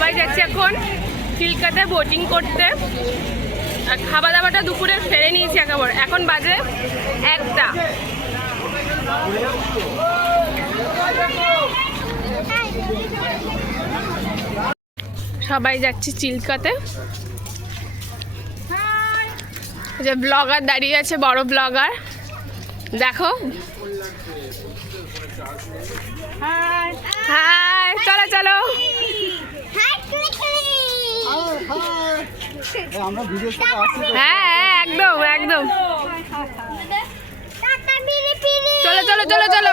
সবাই যাচ্ছে এখন চিল্কাতে বোটিং করতে। আর খাওয়া দাওয়াটা দুপুরে ফেলে নিয়েছি একেবারে। এখন বাজে 1টা। সবাই যাচ্ছি চিল্কাতে। যে ব্লগার দাঁড়িয়ে আছে, বড় ব্লগার, দেখো। হাই, চলো চলো। হ্যাঁ একদম একদম, চলো চলো চলো চলো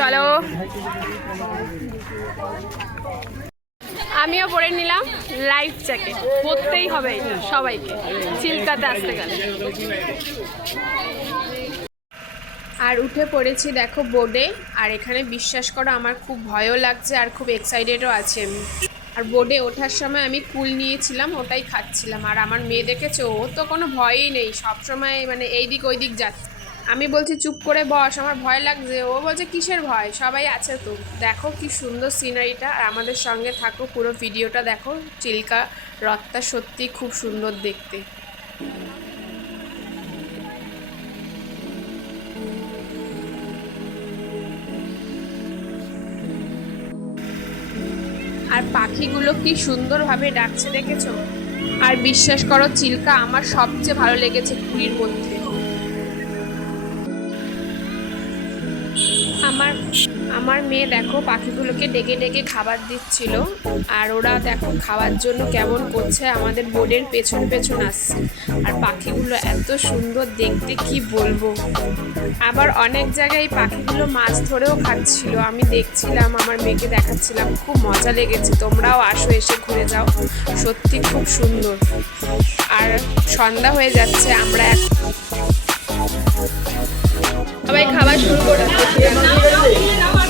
চলো। আমিও পরে নিলাম লাইফ জ্যাকেট, পরতেই হবে সবাইকে চিল্কাতে আসতে গেলে। আর উঠে পড়েছি দেখো বোর্ডে। আর এখানে বিশ্বাস করো আমার খুব ভয়ও লাগছে আর খুব এক্সাইটেডও আছে আমি। আর বোর্ডে ওঠার সময় আমি কুল নিয়েছিলাম, ওটাই খাচ্ছিলাম। আর আমার মেয়ে দেখেছে, ও তো কোনো ভয়ই নেই, সবসময় মানে এই দিক ওই দিক যাচ্ছে। আমি বলছি চুপ করে বস, আমার ভয় লাগছে। ও বলছে কিসের ভয়, সবাই আছে তো। দেখো কি সুন্দর সিনারিটা। আর আমাদের সঙ্গে থাকো, পুরো ভিডিওটা দেখো। চিল্কা হ্রদটা সত্যি খুব সুন্দর দেখতে। আর পাখিগুলো কি সুন্দরভাবে ডাকছে দেখেছো। আর বিশ্বাস করো চিল্কা আমার সবচেয়ে ভালো লেগেছে পুরীর মধ্যে। আমার মেয়ে দেখো পাখিগুলোকে ডেকে ডেকে খাবার দিচ্ছিল। আর ওরা দেখো খাওয়ার জন্য কেমন করছে, আমাদের বোর্ডের পেছন পেছন আসছে। আর পাখিগুলো এত সুন্দর দেখতে কি বলবো। আবার অনেক জায়গায় পাখিগুলো মাছ ধরেও খাচ্ছিল, আমি দেখছিলাম, আমার মেয়েকে দেখাচ্ছিলাম, খুব মজা লেগেছে। তোমরাও আসো, এসে ঘুরে যাও, সত্যি খুব সুন্দর। আর সন্ধ্যা হয়ে যাচ্ছে, আমরা এখন সবাই খাবার শুরু করে দিয়েছি।